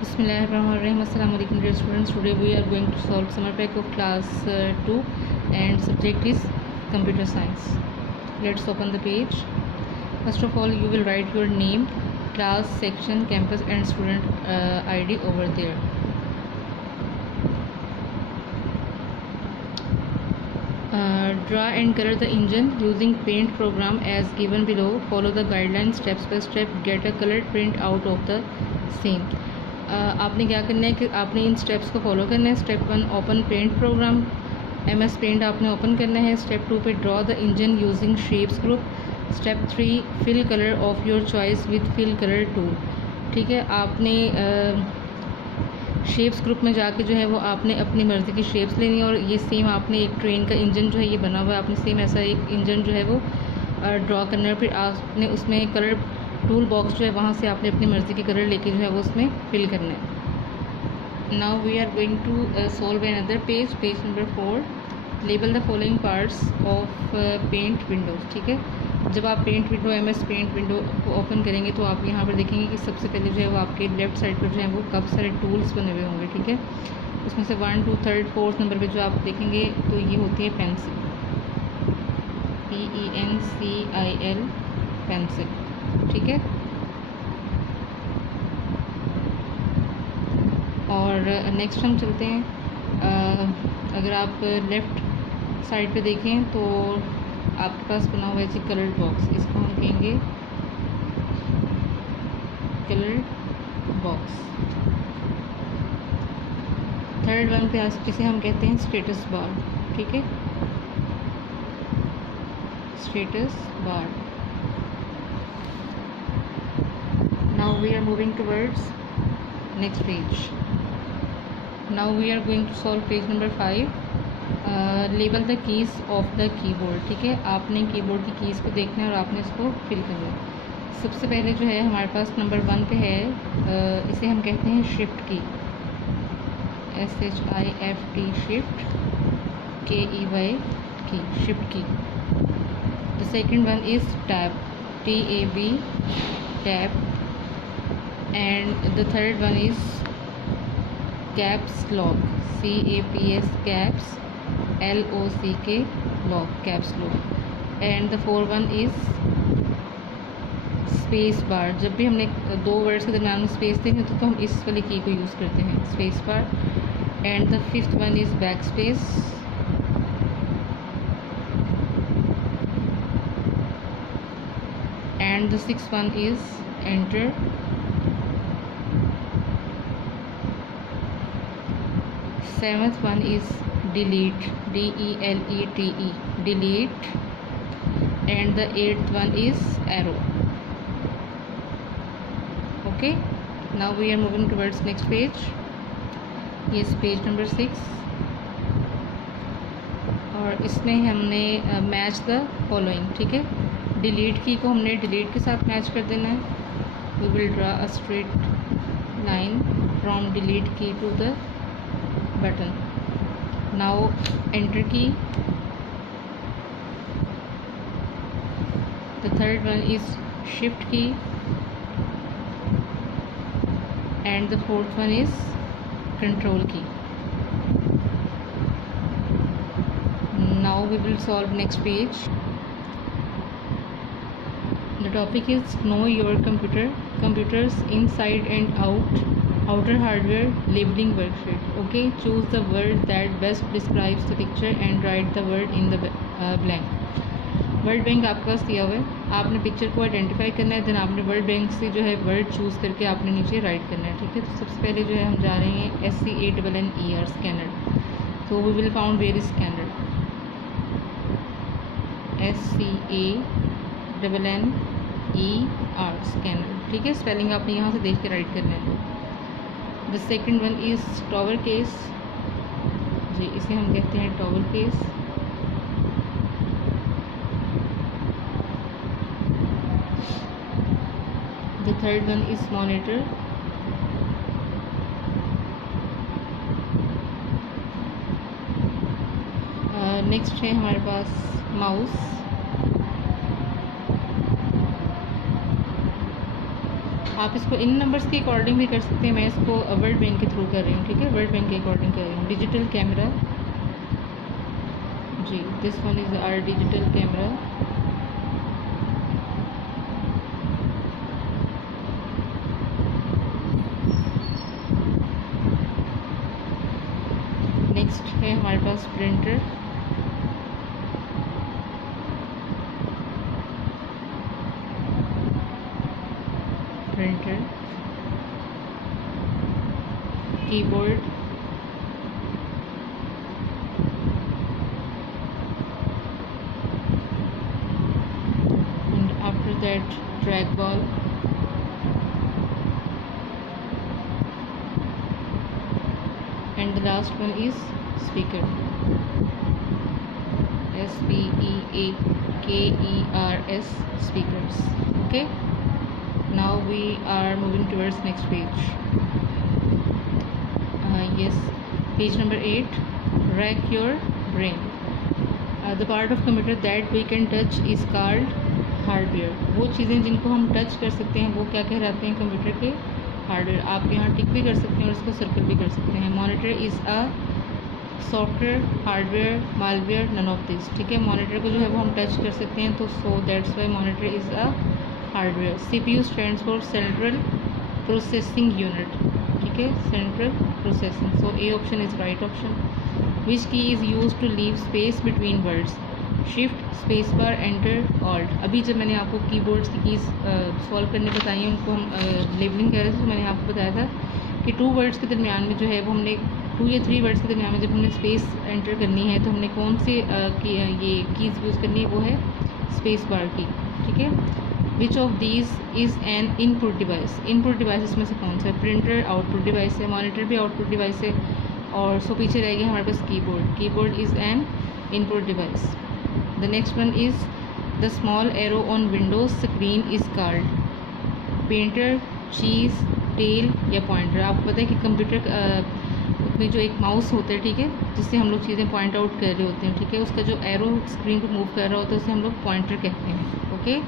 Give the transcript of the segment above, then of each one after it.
Bismillahirrahmanirrahim. Assalamu alaikum dear students. Today we are going to solve summer pack of class 2 and subject is computer science. Let's open the page. First of all, you will write your name, class, section, campus and student ID over there. Draw and color the engine using paint program as given below. Follow the guidelines steps by step. Get a colored print out of the same. आपने क्या करना है कि आपने इन steps को follow करना है. Step 1 open paint program, MS paint आपने ओपन करना है. स्टेप 2 पे draw the engine using shapes group. Step 3 fill colour of your choice with fill colour tool. ठीक है, आपने शेप्स ग्रुप में जाके जो है वो आपने अपनी मर्ज़ी की शेप्स लेनी है. और ये सेम आपने एक ट्रेन का इंजन जो है ये बना हुआ है, आपने सेम ऐसा एक इंजन जो है वो ड्रॉ करना है. फिर आपने उसमें कलर टूल बॉक्स जो है वहाँ से आपने अपनी मर्ज़ी की कलर लेके जो है वो उसमें फिल करना है. Now we are going to solve another page number 4. Label the following parts of paint windows. ठीक है, जब आप paint window MS paint window को ओपन करेंगे तो आप यहाँ पर देखेंगे कि सबसे पहले जो है वो आपके लेफ़्ट साइड पर जो है वो काफ़ी सारे टूल्स बने हुए होंगे. ठीक है, उसमें से 1, 2, 3, 4 नंबर पे जो आप देखेंगे तो ये होती है पेंसिल, PENCIL पेंसिल. ठीक है, और नेक्स्ट हम चलते हैं. अगर आप लेफ़्ट साइड पे देखें तो आपके पास बना हुआ है जी कलर बॉक्स. इसको हम कहेंगे कलर बॉक्स. थर्ड वन पे इसे हम कहते हैं स्टेटस बार. ठीक है, status bar. Now we are moving towards next page. Now we are going to solve page number 5. Label the keys of the keyboard. ठीक है, आपने कीबोर्ड की कीज़ को देखना है और आपने इसको फिल करना है. सबसे पहले जो है हमारे पास नंबर 1 पे है, इसे हम कहते हैं शिफ्ट की, SHIFT शिफ्ट, KEY की, शिफ्ट की. The second one is tab, TAB tab. And the third one is caps lock, CAPS caps, LOCK lock, caps lock. And the fourth one is space bar. जब भी हमने दो words के दरम्यान space देनी होती तो हम इस वाली की को यूज़ करते हैं, space bar. And the fifth one is backspace. And the sixth one is enter. Seventh one is delete, DELETE, delete. And the eighth one is arrow. Okay, now we are moving towards next page. Yes, page number 6. और इसमें हमने match the following. ठीक है, delete की को हमने delete के साथ मैच कर देना है. We will draw a straight line from delete key to the button. Now enter key. The third one is shift key and the fourth one is control key. Now we will solve next page. The topic is know your computers inside and out, outer hardware, labeling worksheet. Okay, choose the word that best describes the picture and write the word in the blank. Word bank आपके पास दिया हुआ है, आपने picture को identify करना है. Then आपने word bank से जो है वर्ड चूज़ करके आपने नीचे राइट करना है. ठीक है, तो सबसे पहले जो है हम जा रहे हैं SCANNER स्कैनर. तो we will found where is scanner, SCANNER scanner. ठीक है, स्पेलिंग आपने यहाँ से देख के राइट करना है. The second one is tower case जी, इसे हम कहते हैं tower case. The third one is monitor. Next है हमारे पास माउस. आप इसको इन नंबर्स के अकॉर्डिंग भी कर सकते हैं, मैं इसको वर्ल्ड बैंक के थ्रू कर रही हूँ, ठीक है, वर्ल्ड बैंक के अकॉर्डिंग कर रही हूँ। डिजिटल कैमरा जी, this one is our digital camera. Next है हमारे पास printer. Keyboard, and after that trackball, and the last one is speaker, SPEAKERS, speakers. Okay, now we are moving towards next page. Yes, page number 8, rack your brain. The part of computer that we can touch is called hardware. वो चीज़ें जिनको हम touch कर सकते हैं वो क्या कहलाते हैं कंप्यूटर के हार्डवेयर। आप यहाँ टिक भी कर सकते हैं और इसको सर्कल भी कर सकते हैं। Monitor is a software, hardware, malware, none of this, ठीक है। मॉनिटर को जो है वो हम टच कर सकते हैं, तो so that's why monitor is a hardware. CPU stands for central processing unit, ठीक है, central processing. So a option is right option. Which key is use to leave space between words, shift, space bar, enter, alt. अभी जब मैंने आपको keyboards की keys solve करने बताई हैं, उनको हम लेबलिंग कर रहे थे, तो मैंने आपको बताया था कि 2 वर्ड्स के दरमियान में जो है वो हमने 2 या 3 वर्ड्स के दरमियान में जब हमने स्पेस एंटर करनी है तो हमने कौन से ये कीज़ यूज़ करनी है, वो है स्पेस बार की, ठीक है। Which of these is an input device, input device में से कौन सा है? प्रिंटर आउटपुट डिवाइस है, मॉनिटर भी आउटपुट डिवाइस है, और सो पीछे रह गया हमारे पास keyboard. Keyboard is an input device. The next one is the small arrow on Windows screen is called painter, cheese, tail या पॉइंटर। आपको पता है कि कंप्यूटर में जो एक माउस होता है, ठीक है, जिससे हम लोग चीज़ें पॉइंट आउट कर रहे होते हैं, ठीक है, उसका जो एरो स्क्रीन पर मूव कर रहा होता है उसे हम लोग पॉइंटर कहते हैं। Okay,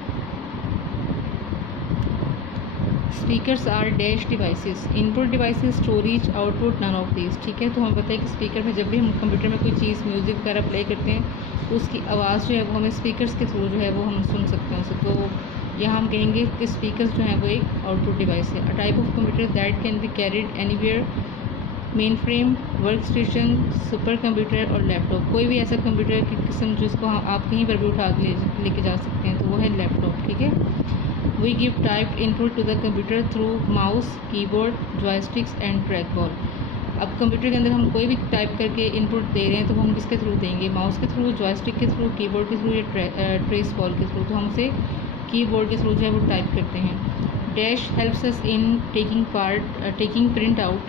speakers are dash devices, input devices, storage, output, none of this, ठीक है। तो हमें पता है कि स्पीकर में जब भी हम कंप्यूटर में कोई चीज़ म्यूज़िक वगैरह प्ले करते हैं तो उसकी आवाज़ जो है वो हमें स्पीकर्स के थ्रू जो है वो हम सुन सकते हैं उसे। तो यहाँ हम कहेंगे कि स्पीकर्स जो है वो एक आउटपुट डिवाइस है। A type of computer that can be carried anywhere, main frame, work station, super computer और लैपटॉप। कोई भी ऐसा कंप्यूटर की किस्म जिसको आप कहीं पर भी उठा के लेके जा सकते हैं, तो वो है लैपटॉप, ठीक है। We give typed input to the computer through mouse, keyboard, joysticks and trackball. अब कंप्यूटर के अंदर हम कोई भी टाइप करके इनपुट दे रहे हैं तो हम किसके थ्रू देंगे? माउस के थ्रू, जॉयस्टिक के थ्रू, कीबोर्ड के थ्रू या ट्रेस बॉल के थ्रू। तो हमसे कीबोर्ड के थ्रू जो है वो टाइप करते हैं। Dash helps us in taking print out,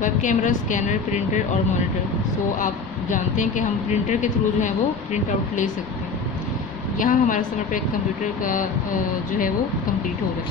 web camera, scanner, printer और मॉनिटर। सो आप जानते हैं कि हम प्रिंटर के थ्रू जो है वो प्रिंट आउट ले सकते हैं। यहाँ हमारा समर पैक कंप्यूटर का जो है वो कंप्लीट हो गया।